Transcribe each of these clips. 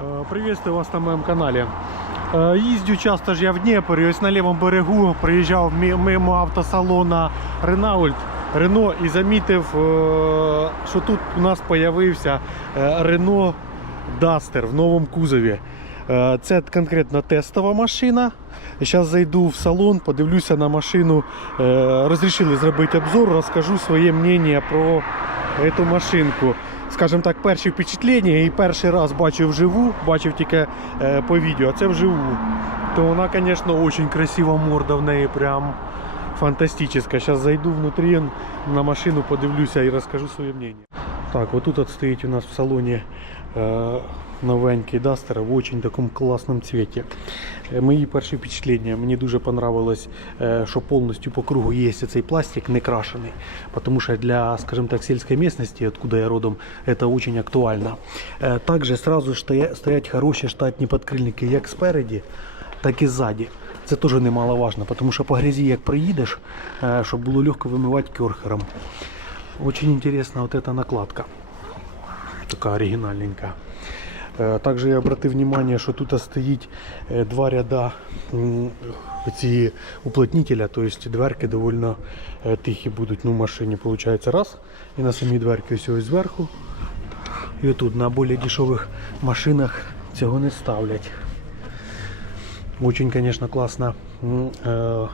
Э, Приветствую вас на моем канале. Їздю часто ж я в Дніпрі, ось на лівому берегу приїжджав мимо автосалона Ренаульт. Рено і замітив, е, що тут у нас з'явився Рено Дастер в новому кузові. Е, Це конкретно тестова машина. Зараз зайду в салон, подивлюся на машину. Е, Розрішили зробити обзор, розкажу своє мнення про цю машинку. Скажімо так, перші впечатлення і перший раз бачив вживу, бачив тільки е, по відео, а це вживу. То вона, звісно, дуже красива морда в неї, прям фантастична. Зараз зайду внутрі на машину, подивлюся і розкажу своє мнення. Так, отут от стоїть у нас в салоні е, новенький Дастер в очень такому класному цвіті. Е, Мої перші впечатлення. Мені дуже понравилось, е, що повністю по кругу є цей пластик не крашений. Потому что для, скажем так, сельской местности, откуда я родом, это очень актуально. Е, Также сразу стоя- стоять хороші штатні подкрильники як спереді, так і ззаді. Це теж немаловажно, тому що по грязі, як приїдеш, е, щоб було легко вимивати керхером. Очень интересна вот эта накладка. Така оригінальненька. Е, Также я обратив внимание, що тут стоїть е, два ряда ці уплотнителя, то есть дверки довольно е, тихі будуть ну, в машині. Получається раз. І на самій дверки ось ось зверху. І отут на більш дешевих машинах цього не ставлять. Очень, конечно, е,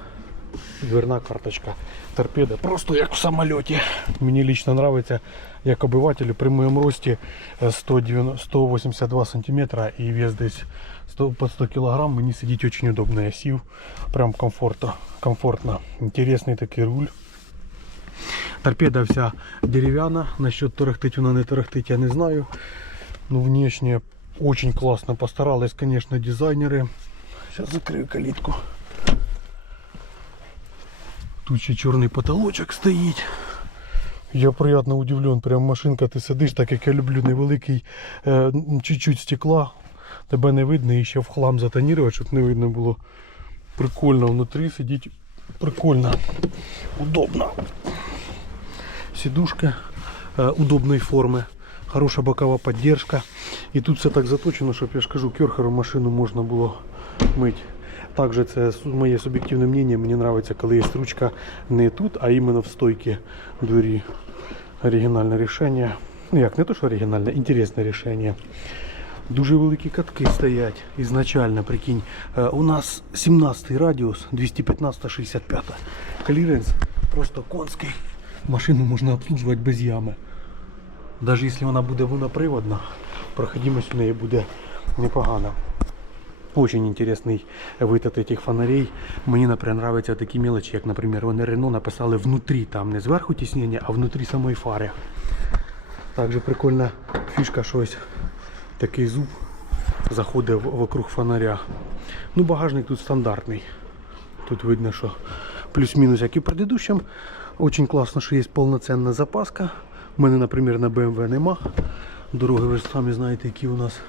дверна карточка. Торпеда. Просто як в самоліті. Мені лично нравиться, як обивателю при моєму рості е, 190 182 см і вес десь 100, под 100 кг. Мені сидіти дуже удобно. Я сів. Прям комфортно. комфортно. Інтересний такий руль. Торпеда вся дерев'яна. Насчет торохтить вона не торохтить, я не знаю. Ну, внешне очень классно постарались, конечно, дизайнеры. Сейчас закрою калитку. Тут ще чорний потолочок стоїть. Я приємно удивлен, прям машинка, ти сидиш, так як я люблю невеликий, е, чуть-чуть стекла. Тебе не видно і ще в хлам затонірувати, щоб не видно було. Прикольно внутрі сидіть. Прикольно. Удобно. Сидушка е, удобної форми. Хороша бокова підтримка. І тут все так заточено, щоб я ж кажу, керхером машину можна було мити. Також це моє суб'єктивне мнение. Мені подобається, коли є ручка не тут, а іменно в стойці двері. Оригінальне рішення. Ну як, не то, що оригінальне, інтересне рішення. Дуже великі катки стоять ізначально, прикинь. Е, У нас 17 радіус, 215-65. Кліренс просто конський. Машину можна обслужувати без ями. Навіть якщо вона буде моноприводна, проходимость у неї буде непогана. Очень интересный вид от этих фонарей. Мені, наприклад, нравятся такі мелочі, як, наприклад, вони Рено написали внутрі, там не зверху тіснення, а внутрі самої фари. Також прикольна фішка, що ось такий зуб заходить в- вокруг фонаря. Ну, багажник тут стандартний. Тут видно, що плюс-мінус, як і в предыдущем. Очень класно, що є повноцінна запаска. У мене, наприклад, на BMW нема. Дороги ви ж самі знаєте, які у нас.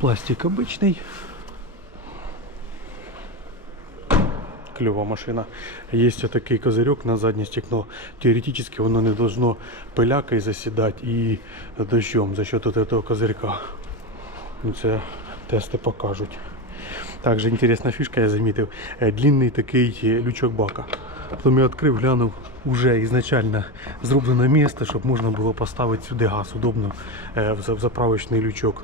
Пластик обичний. Кльова машина. Є такий козирьок на заднє стекло. Теоретично воно не должно пилякою засідати і дощом за счет от этого козирька. Ну, Це тести покажуть. Також інтересна фішка, я замітив. е, Длинний такий е, лючок бака. Потім я відкрив, глянув, вже ізначально зроблено місце, щоб можна було поставити сюди газ удобно е, в за- в заправочний лючок.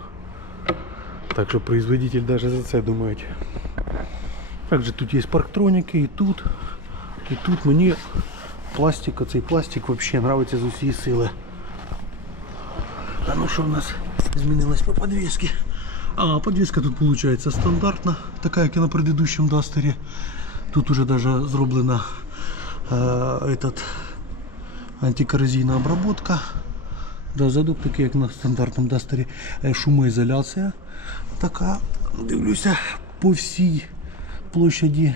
Так що производитель даже за це думають. Також тут є парктроніки і тут. І тут мені пластик, оцей пластик взагалі подобається з усієї сили. А ну що в нас змінилось по подвісці? А, подвеска тут получается стандартна, така як і на предыдущем Дастері. Тут уже даже зроблена э, этот антикоррозийная обработка. Да, задок такий, як на стандартному Дастері. Е, Шумоізоляція така. Дивлюся по всій площаді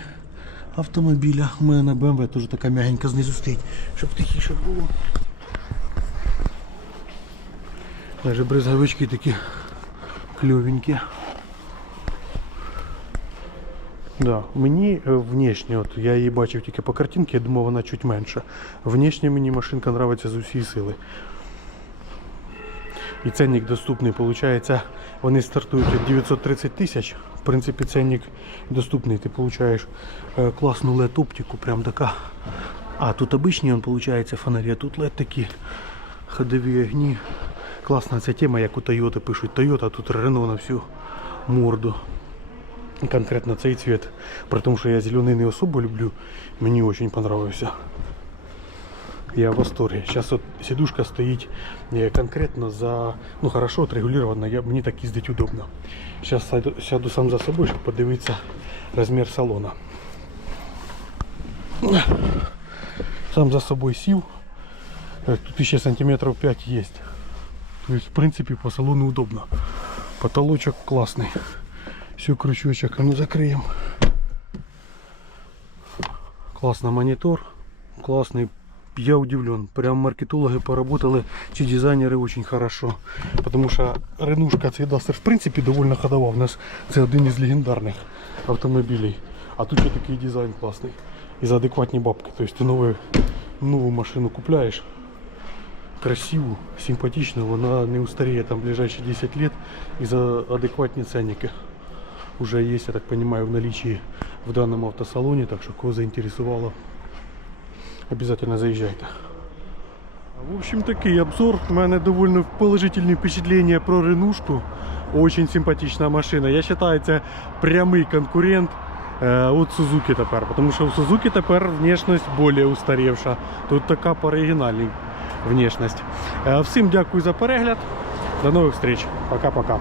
автомобіля. У мене на BMW теж така м'ягенька знизу стоїть, щоб тихіше було. Даже бризговички такі кльовенькі. Да, мені е, внешне, от я її бачив тільки по картинці, я думав, вона чуть менша. Внешне мені машинка подобається з усієї сили. І ценник доступний, виходить, вони стартують від 930 тисяч. В принципі, ценник доступний. Ти получаєш е, класну LED оптику, прям така. А тут обичні, он, виходить, фонарі, а тут LED такі ходові огні. Класна ця тема, як у Toyota пишуть. Toyota, тут Renault на всю морду. Конкретно цей цвет. При тому, що я зелений не особо люблю, мені дуже понравився Я в восторге. Сейчас вот сидушка стоит э, конкретно за... Ну хорошо отрегулирована, я, мені так їздить удобно. Сейчас сяду, сяду сам за собою, щоб подивитися розмір салона. Сам за собою сів. Э, Тут ще сантиметров 5 есть. То есть, в принципе, по салону удобно. Потолочок классный. Все, крючочек, а ну закроем. Классный монитор. Классный. я удивлен. Прям маркетологи поработали, чи дизайнеры очень хорошо. Потому что Ренушка цей Duster в принципе довольно ходова. У нас це один із легендарних автомобілей. А тут ще такий дизайн класний. І за адекватні бабки. Тобто ти нову, нову машину купляєш. Красиву, симпатичну, вона не устареє там ближайші 10 лет і за адекватні ценники. Уже є, я так понимаю, в наличии в данном автосалоне, так что кого заинтересовало, обязательно заезжайте. В общем, такий обзор. У мене довольно положительні впечатлення про Ренушку. Очень симпатична машина. Я вважаю, це прямий конкурент е, от Сузуки тепер. Тому що у Сузуки тепер внешність більш устарівша. Тут така по оригінальній внешність. Е, Всім дякую за перегляд. До нових встреч. Пока-пока.